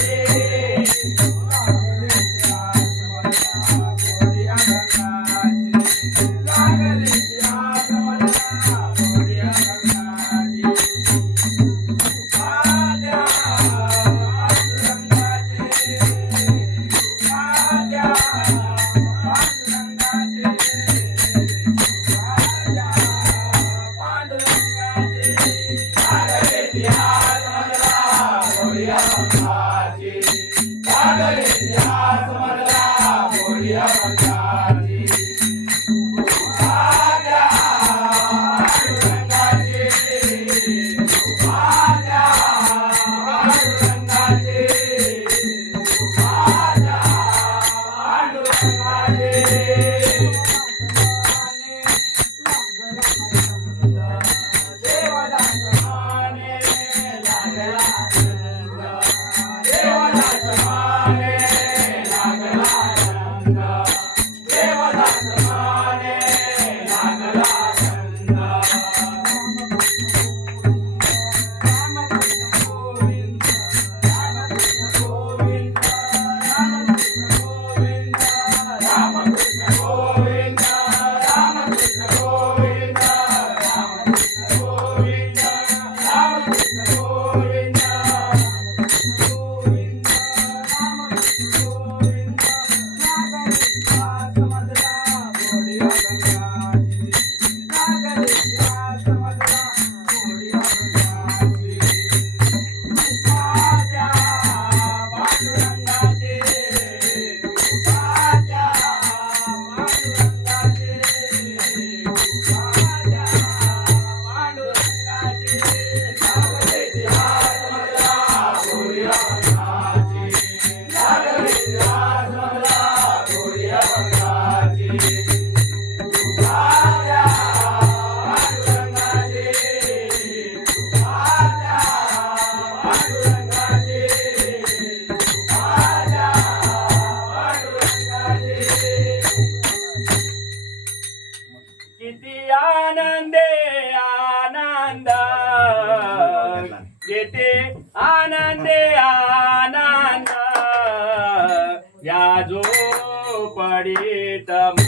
রে Deus. Allah. with um,